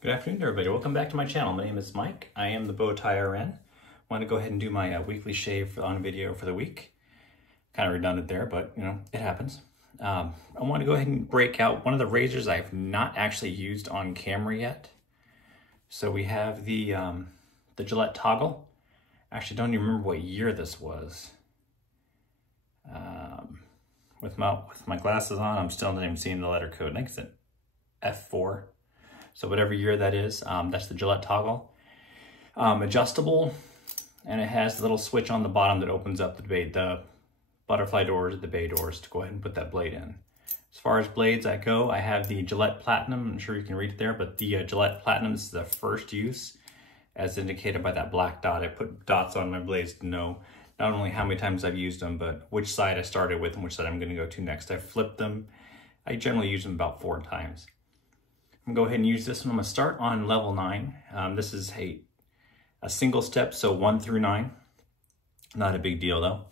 Good afternoon, everybody. Welcome back to my channel. My name is Mike. I am the Bowtie RN. I want to go ahead and do my weekly shave on video for the week. Kind of redundant there, but you know, it happens. I want to go ahead and break out one of the razors I've not actually used on camera yet. So we have the Gillette Toggle. Actually, don't even remember what year this was. With my glasses on, I'm still not even seeing the letter code. I think it's an F4. So whatever year that is, that's the Gillette Toggle. Adjustable, and it has the little switch on the bottom that opens up the butterfly doors, the bay doors, to go ahead and put that blade in. As far as blades I go, I have the Gillette Platinum. I'm sure you can read it there, but the Gillette Platinum is the first use, as indicated by that black dot. I put dots on my blades to know not only how many times I've used them, but which side I started with and which side I'm going to go to next. I flipped them. I generally use them about 4 times. I'm gonna go ahead and use this one. I'm gonna start on level 9. This is a single step, so 1 through 9. Not a big deal though.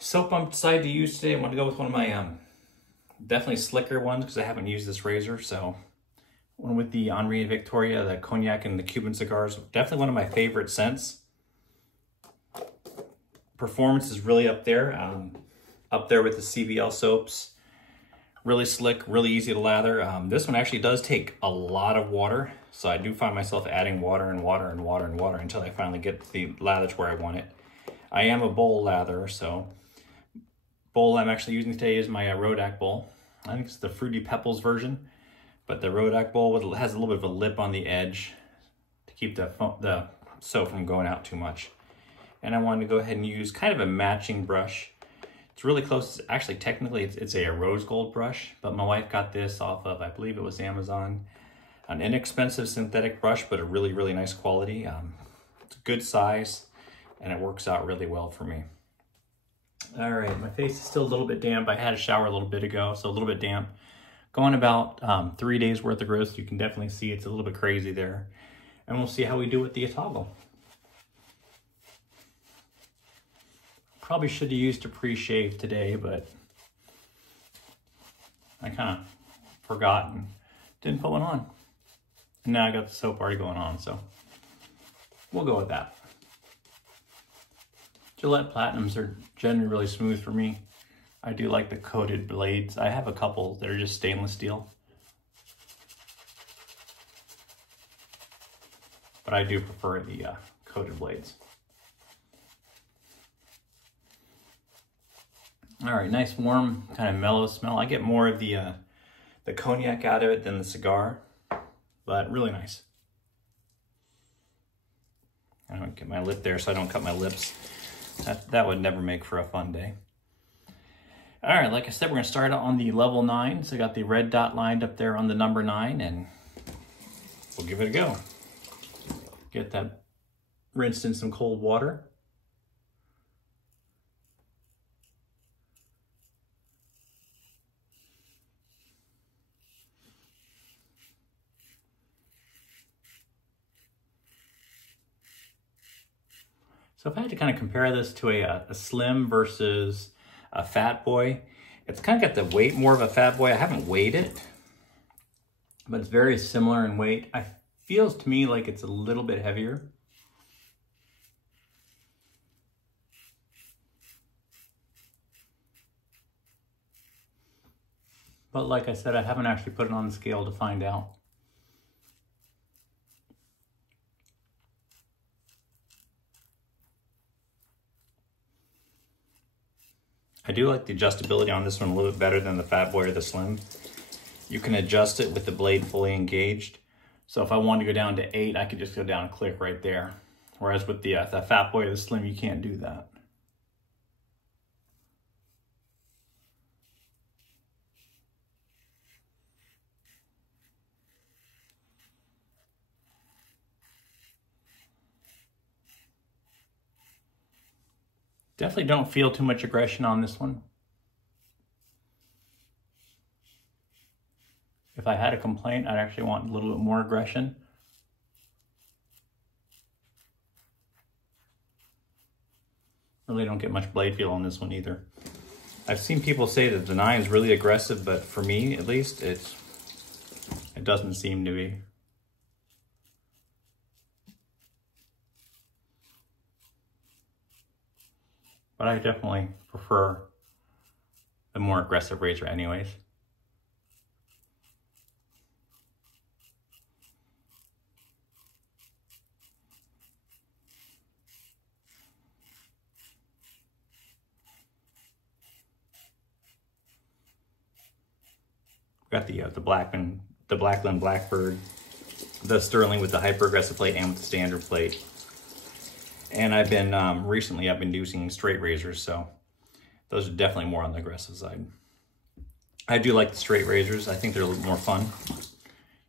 Soap I'm decided to use today. I want to go with one of my definitely slicker ones because I haven't used this razor. So one with the Henri and Victoria, the cognac and the Cuban cigars. Definitely one of my favorite scents. Performance is really up there with the CVL soaps. Really slick, really easy to lather. This one actually does take a lot of water, so I do find myself adding water and water and water and water until I finally get the lather to where I want it. I am a bowl latherer, so bowl I'm actually using today is my Rodak bowl. I think it's the Fruity Pebbles version, but the Rodak bowl has a little bit of a lip on the edge to keep the soap from going out too much. And I wanted to go ahead and use kind of a matching brush. It's really close. Actually, technically, it's a rose gold brush, but my wife got this off of, I believe it was Amazon. An inexpensive synthetic brush, but a really, really nice quality. It's a good size, and it works out really well for me. All right, my face is still a little bit damp. I had a shower a little bit ago, so a little bit damp. Going about 3 days worth of growth. You can definitely see it's a little bit crazy there. And we'll see how we do with the toggle. Probably should have used a pre-shave today, but I kind of forgot and didn't put one on. And now I got the soap already going on, so we'll go with that. Gillette Platinums are generally really smooth for me. I do like the coated blades. I have a couple that are just stainless steel. But I do prefer the coated blades. All right, nice warm, kind of mellow smell. I get more of the cognac out of it than the cigar, but really nice. I don't get my lip there so I don't cut my lips. That would never make for a fun day. All right, like I said, we're gonna start on the level 9. So I got the red dot lined up there on the number 9, and we'll give it a go. Get that rinsed in some cold water. So if I had to kind of compare this to a Slim versus a Fat Boy, it's kind of got the weight more of a Fat Boy. I haven't weighed it, but it's very similar in weight. It feels to me like it's a little bit heavier. But like I said, I haven't actually put it on the scale to find out. I do like the adjustability on this one a little bit better than the Fat Boy or the Slim. You can adjust it with the blade fully engaged. So if I wanted to go down to 8, I could just go down and click right there. Whereas with the Fat Boy or the Slim, you can't do that. Definitely don't feel too much aggression on this one. If I had a complaint, I'd actually want a little bit more aggression. Really don't get much blade feel on this one either. I've seen people say that the 9 is really aggressive, but for me, at least, it doesn't seem to be. but I definitely prefer the more aggressive razor anyways. Got the Blackland Blackbird, the Sterling with the hyper aggressive plate and with the standard plate. And I've been recently I've been using straight razors, so those are definitely more on the aggressive side. I do like the straight razors. I think they're a little more fun.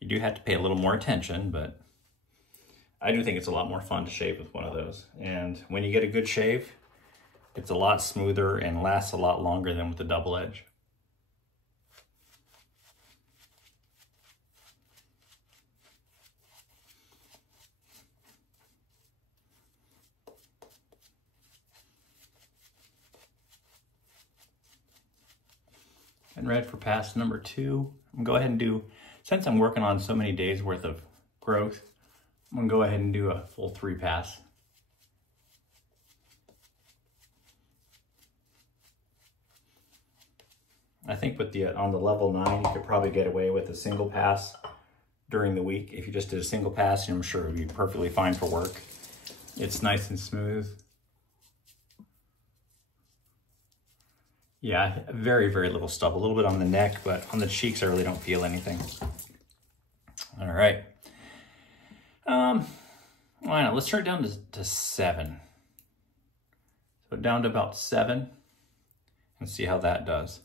You do have to pay a little more attention, but I do think it's a lot more fun to shave with one of those. And when you get a good shave, it's a lot smoother and lasts a lot longer than with the double edge. And ready for pass number 2. I'm gonna go ahead and do, since I'm working on so many days worth of growth, I'm gonna go ahead and do a full 3 pass. I think with the on the level 9, you could probably get away with a single pass during the week. If you just did a single pass, I'm sure it would be perfectly fine for work. It's nice and smooth. Yeah, very, very little stubble. A little bit on the neck, but on the cheeks, I really don't feel anything. All right. Why not? Let's turn it down to 7. So down to about 7 and see how that does.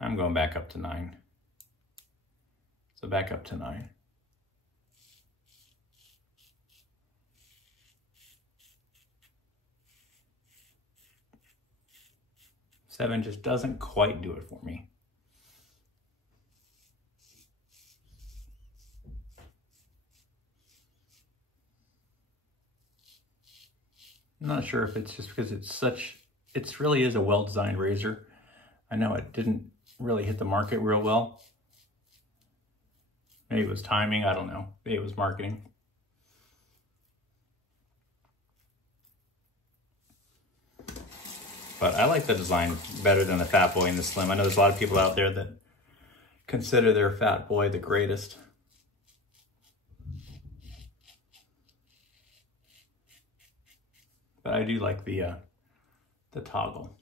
I'm going back up to 9. So back up to 9. Seven just doesn't quite do it for me. I'm not sure if it's just because it really is a well-designed razor. I know it didn't really hit the market real well. Maybe it was timing, I don't know. Maybe it was marketing. But I like the design better than the Fat Boy and the Slim. I know there's a lot of people out there that consider their Fat Boy the greatest. But I do like the toggle.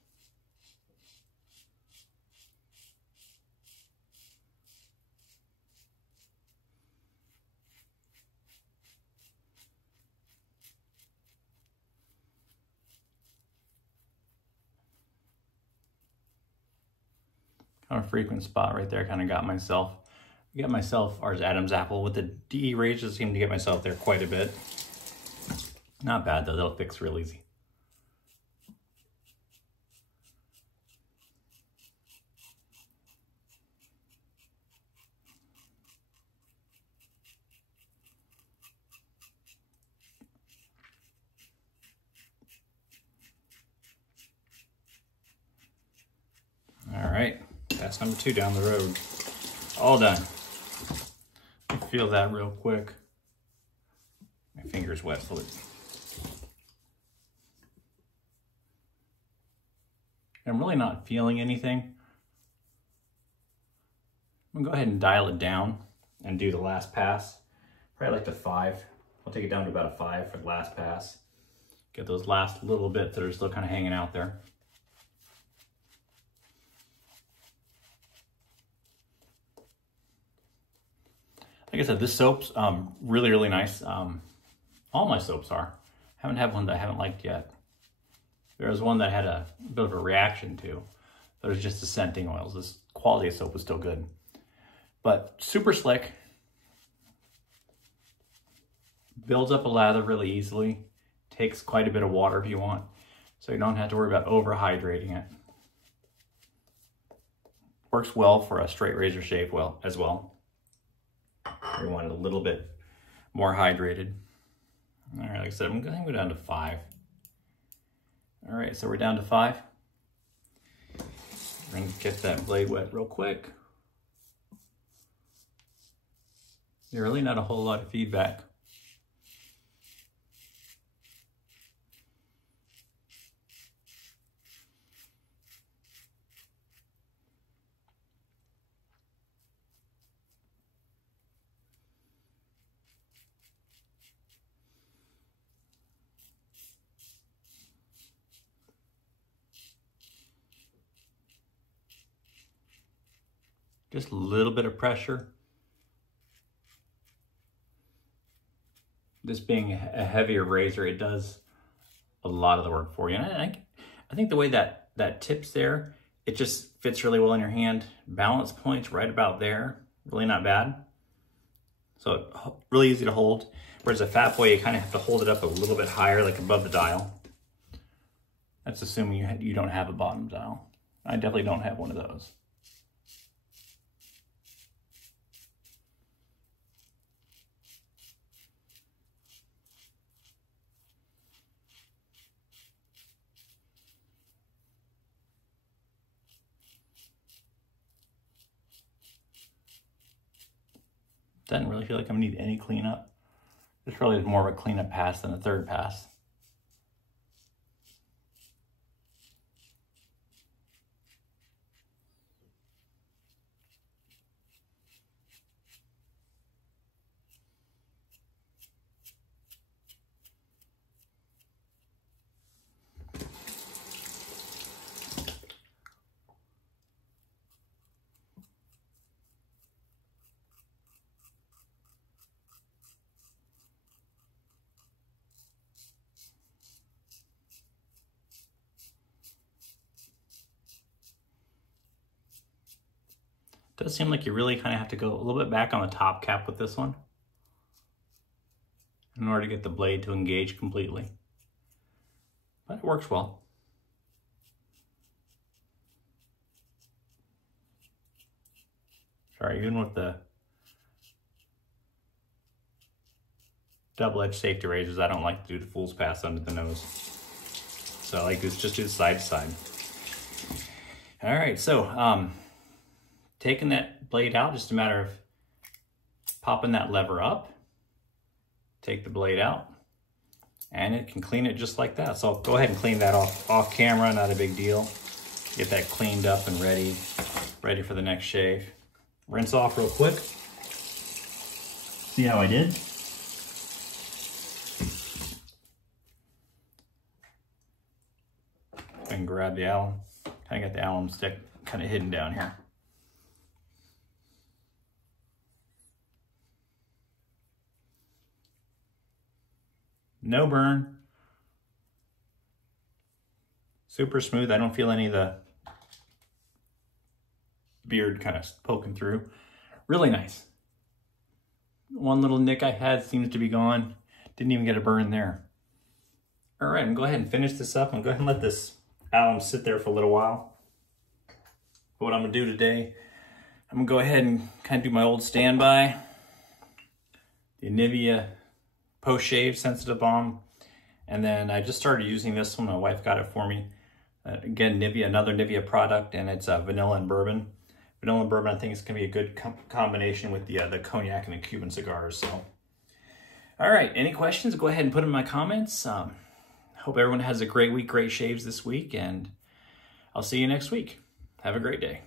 Kind of a frequent spot right there. Kind of got myself or Adam's apple with the DE razors. Seem to get myself there quite a bit. Not bad though. They'll fix real easy. All right, pass number 2 down the road. All done. Feel that real quick. My finger's wet, so I'm really not feeling anything. I'm gonna go ahead and dial it down and do the last pass. Probably like the 5. I'll take it down to about a 5 for the last pass. Get those last little bits that are still kind of hanging out there. Like I said, this soap's really, really nice. All my soaps are. Haven't had one that I haven't liked yet. There was one that I had a bit of a reaction to. That was just the scenting oils. This quality of soap was still good. But super slick. Builds up a lather really easily. Takes quite a bit of water if you want. So you don't have to worry about over-hydrating it. Works well for a straight razor shave as well. We want it a little bit more hydrated. All right, like I said, I'm going to go down to 5. All right, so we're down to 5. We're going to get that blade wet real quick. There's really not a whole lot of feedback. Just a little bit of pressure. This being a heavier razor, it does a lot of the work for you. And I think the way that tips there, it just fits really well in your hand. Balance point's right about there. Really not bad. So really easy to hold. Whereas a Fat Boy, you kind of have to hold it up a little bit higher, like above the dial. That's assuming you don't have a bottom dial. I definitely don't have one of those. Doesn't really feel like I'm gonna need any cleanup. This really is more of a cleanup pass than a third pass. Does seem like you really kind of have to go a little bit back on the top cap with this one in order to get the blade to engage completely. But it works well. Sorry, even with the double-edged safety razors, I don't like to do the fool's pass under the nose. So I like to just do the side to side. All right, so taking that blade out, just a matter of popping that lever up, take the blade out, and it can clean it just like that. So I'll go ahead and clean that off camera, not a big deal. Get that cleaned up and ready for the next shave. Rinse off real quick. See how I did? And grab the alum. Kind of got the alum stick kind of hidden down here. No burn. Super smooth. I don't feel any of the beard kind of poking through. Really nice. One little nick I had seems to be gone. Didn't even get a burn there. All right, I'm gonna go ahead and finish this up. I'm gonna go ahead and let this alum sit there for a little while. But what I'm gonna do today, I'm gonna go ahead and kind of do my old standby. The Nivea post-shave sensitive balm. And then I just started using this one. My wife got it for me. Again, Nivea, another Nivea product, and it's vanilla and bourbon. Vanilla and bourbon, I think it's gonna be a good combination with the cognac and the Cuban cigars. So, all right, any questions, go ahead and put them in my comments. Hope everyone has a great week, great shaves this week, and I'll see you next week. Have a great day.